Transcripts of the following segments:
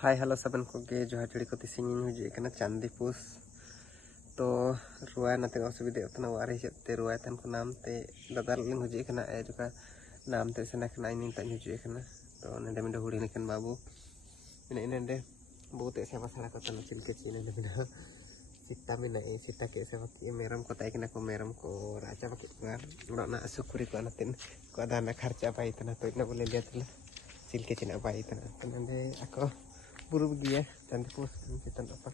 hi hello सबन को गे जो हाजड़ी को तिसिंग हुजे कना चांदीपुस तो रुआ नाते असुविधा उतना वारे जते रुआ तन को नाम ते दादार लिंग हुजे कना ए जो का नाम ते सना कना इन तन हुजे कना तो नंदे मिंदे हुड़ी निकन बाबू इने इने बहुत ऐसे मसाला को तन चिल के चीने मिना सीता मिना ए सीता के से वकी मेरम को ताई कना को मेरम को राजा वकी को ना सुकुरी को नतिन को दाना खर्चा पाई तना तो इतना बोले लिया तला चिल के चिना पाई तना तो नंदे ako buru begiya Candipus kita apa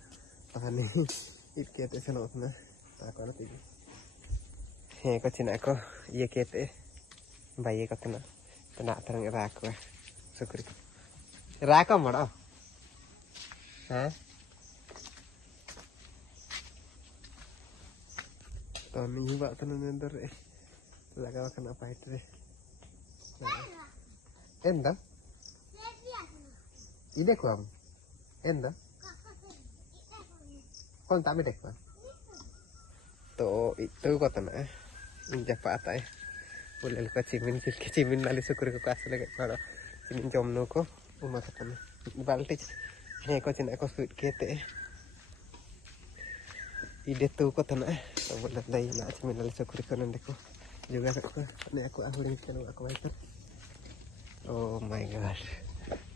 tahan ini kita senok na tak ada lagi he ko cina ko iya kete bayi ko tena tena terang rak ko syukur rak ko mara ha to ni ba tena nender laga kan apa itu enda ide ko am enda kon tak medek pa to itu ko tana japa atai boleh ko cimin nali syukur ko asle ke paro cimin jomno ko uma katana balte he ko cina ko sweet kete ide tu ko tana to boleh dai na cimin nali syukur ko nande ko juga ko ne aku ahulin kan aku waiter oh my god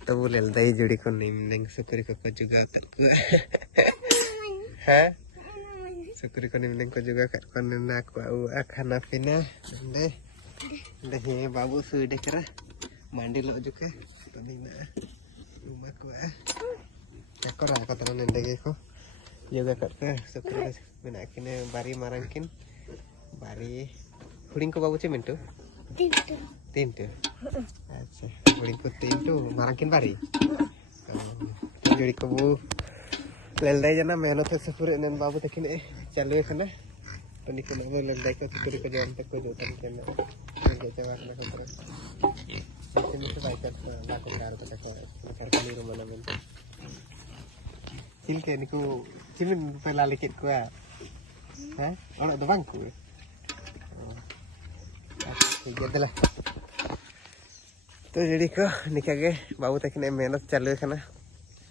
तो बोले दही जुड़ी को निम्न सुकुरी को juga ha सुकुरी को निम्न को juga को नना को खाना पीना दे दे बाबू सुई करा mandi lo juga tadi na rumah ko ko ra ko tan nende ko juga ko सुकुरी bina kine bari marangkin bari huling ko babu cemen tu तीन तो अच्छा बड़ी को तीन तो मारकिन बारी जड़ी को वो लेलदाई जना मेहनत से पूरे नन बाबू तकिन चालू है तो निको वो लेलदाई को पूरी को जम तक को जो तन के के जवाब ना कर इसमें से बाइक ला को कार तो का सरकारी रूम में मन चिल के निको चिमिन पहला लिखित को है और तो बांग को तो जड़ी को निका के बाबू तक मेहनत चालू है